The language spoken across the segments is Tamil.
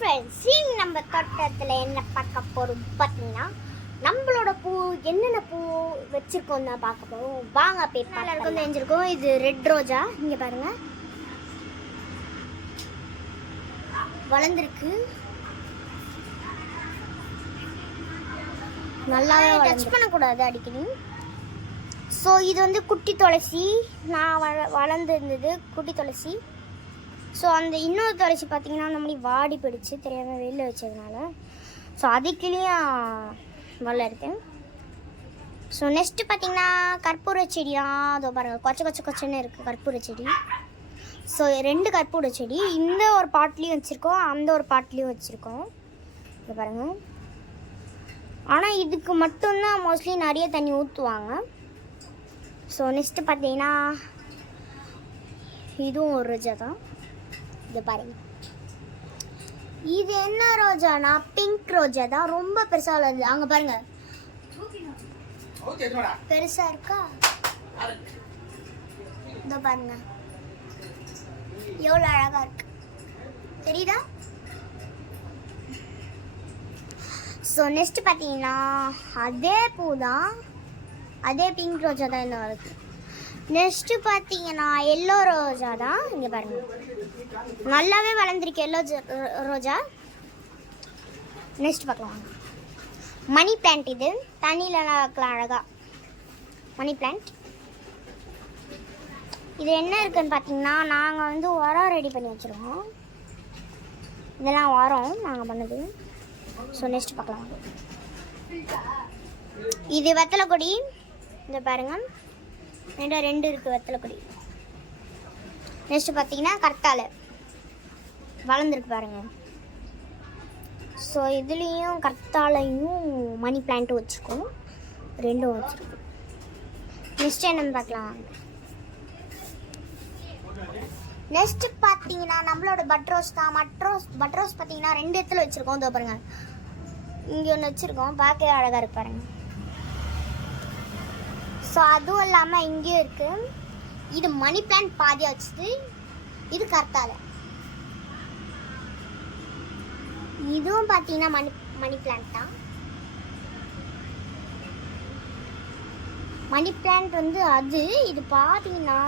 ஃப்ரெண்ட்ஸ், நம்ம தோட்டத்தில் என்ன பார்க்க போகிறோம் பார்த்தீங்கன்னா, நம்மளோட பூ என்னென்ன பூ வச்சுருக்கோம் தான் பார்க்க போகிறோம். வாங்க பேப்பரில் இருக்கும் தெரிஞ்சிருக்கோம். இது ரெட் ரோஜா, இங்கே பாருங்கள் வளர்ந்துருக்கு. நல்லாவே டச் பண்ணக்கூடாது அடிக்கடி. ஸோ இது வந்து குட்டி துளசி, நான் வளர்ந்து இருந்தது குட்டி துளசி. ஸோ அந்த இன்னொரு துளசி பார்த்திங்கன்னா நம்மளே வாடி போயிடுச்சு தெரியாமல் வெளியில் வச்சதுனால. ஸோ அதுக்குள்ளேயும் வளருது. ஸோ நெக்ஸ்ட்டு பார்த்திங்கன்னா கற்பூர செடி தான். அதோ பாருங்கள் கொச்சன்னு இருக்குது கற்பூர செடி. ஸோ 2 கற்பூர செடி இந்த ஒரு பாட்லேயும் வச்சுருக்கோம், அந்த ஒரு பாட்லேயும் வச்சுருக்கோம். இதை பாருங்கள். ஆனால் இதுக்கு மட்டும்தான் மோஸ்ட்லி நிறைய தண்ணி ஊற்றுவாங்க. ஸோ நெக்ஸ்ட்டு பார்த்தீங்கன்னா இதுவும் ஒரு ரோஜா தான். இது பாருங்க, இது என்ன ரோஜானா பிங்க் ரோஜா தான். ரொம்ப பெருசாக உள்ளது. அங்கே பாருங்க பெருசா இருக்கா. இதோ பாருங்க எவ்வளோ அழகா இருக்கு, தெரியுதா? ஸோ நெக்ஸ்ட் பார்த்தீங்கன்னா அதே பூ தான், அதே பிங்க் ரோஜா தான் இன்னும் வருது. நெக்ஸ்ட்டு பார்த்தீங்கன்னா எல்லோ ரோஜா தான். இங்கே பாருங்கள் நல்லாவே வளர்ந்துருக்கு எல்லோ ரோஜா. நெக்ஸ்ட் பார்க்கலாம். மணி பிளான்ட், இது தண்ணியில் வைக்கலாம் அழகாக. மணி பிளான்ட் இது என்ன இருக்குதுன்னு பார்த்தீங்கன்னா, நாங்கள் வந்து உரம் ரெடி பண்ணி வச்சுருக்கோம். இதெல்லாம் உரம் நாங்கள் பண்ணது. ஸோ நெக்ஸ்ட் பார்க்கலாம். இது வெத்தலை கொடி. இந்த பாருங்கள் 2 இருக்குது வெத்தலை கொடி. நெக்ஸ்ட்டு பார்த்தீங்கன்னா கற்றாழை வளர்ந்துருக்கு பாருங்கள். ஸோ இதுலேயும் கற்றாழையும் மணி பிளான்ட்டும் வச்சுருக்கோம், 2 வச்சுருக்கோம். நெக்ஸ்ட் என்னன்னு பார்க்கலாம். நெக்ஸ்ட்டு பார்த்தீங்கன்னா நம்மளோட பட்ரோஸ் தான். பட்ரோஸ் பார்த்தீங்கன்னா 2 இடத்துல வச்சுருக்கோம். இதோ பாருங்கள், இங்கே ஒன்று வச்சுருக்கோம், பார்க்கவே அழகாக இருக்கு பாருங்கள். ஸோ அதுவும் இல்லாமல் இங்கேயும் இருக்குது. இது மணி பிளான்ட் பாதியாக வச்சுது. இது கற்றாழை. இதுவும் பார்த்தீங்கன்னா மணி பிளான்ட் தான். மணி பிளான்ட் வந்து அது. இது பார்த்தீங்கன்னா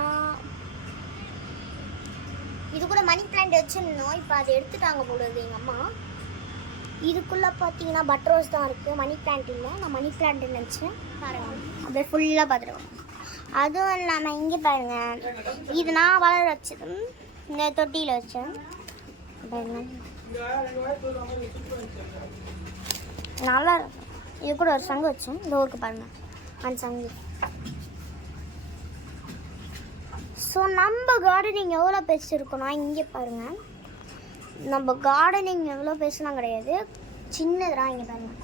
இது கூட மணி பிளான்ட் வச்சுருந்தோம், இப்போ அதை எடுத்துட்டாங்க போடுது எங்கள் அம்மா. இதுக்குள்ளே பார்த்தீங்கன்னா பட்ரோஸ் தான் இருக்குது, மணி பிளான்ட் இல்லை. நான் மணி பிளான்ட் நினச்சேன். பாருங்கள் அப்படியே ஃபுல்லாக பார்த்துருவோம். அதுவும் இல்லாமல் இங்கே பாருங்கள், இது நான் வளர வச்சது, இந்த தொட்டியில் வச்சேன். பாருங்கள் நல்லா இருக்கும். இது கூட ஒரு சங்கு வச்சோம். இந்த ஊருக்கு பாருங்கள் அந்த சங்கு. ஸோ நம்ம கார்டனிங் எவ்வளோ பெருசு இருக்குன்னா, இங்கே பாருங்கள் நம்ம கார்டனிங் எவ்வளோ பெருசுலாம் கிடையாது, சின்னதுதான். இங்கே பாருங்கள்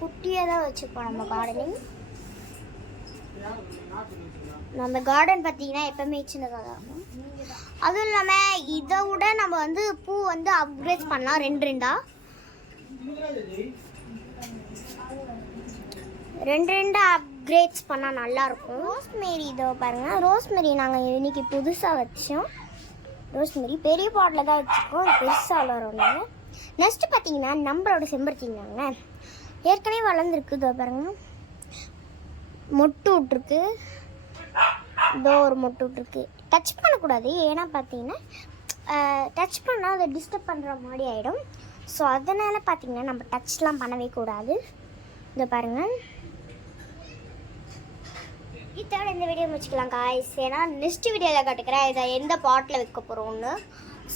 குட்டியாக தான் வச்சுருப்போம் நம்ம கார்டனிங். நம்ம கார்டன் பார்த்தீங்கன்னா எப்போவுமே சின்னதாக தான் இருக்கும். அதுவும் இல்லாமல் இதை விட நம்ம வந்து பூ வந்து அப்கிரேட் பண்ணலாம் 2 அப்கிரேட்ஸ் பண்ணால் நல்லாயிருக்கும். ரோஸ்மேரி இதோ பாருங்கள், ரோஸ்மேரி நாங்கள் இன்றைக்கி புதுசாக வச்சோம். ரோஸ்மேரி பெரிய பாட்டில் தான் வச்சுருக்கோம், பெருசாக வளரும். நெக்ஸ்ட்டு பார்த்தீங்கன்னா நம்மளோட செம்பருத்திங்க ஏற்கனவே வளர்ந்துருக்கு. இதோ பாருங்கள் மொட்டு விட்ருக்கு, இதோ ஒரு மொட்டு விட்ருக்கு. டச் பண்ணக்கூடாது, ஏன்னா பார்த்தீங்கன்னா டச் பண்ணால் அதை டிஸ்டர்ப் பண்ணுற மாதிரி ஆகிடும். ஸோ அதனால் பார்த்தீங்கன்னா நம்ம டச்லாம் பண்ணவே கூடாது. இதை பாருங்கள். இதோட இந்த வீடியோ முடிச்சுக்கலாம் காய்ஸ், ஏன்னா நெக்ஸ்ட் வீடியோவில் காட்டுக்கிறேன் இதை எந்த பாட்டில் வைக்க போகிறோன்னு.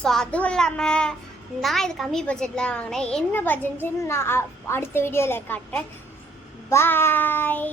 ஸோ அதுவும் இல்லாமல் நான் இது கம்மி பட்ஜெட்டில் வாங்கினேன், என்ன பட்ஜெட்னு நான் அடுத்த வீடியோவில் காட்டுறேன். பாய்.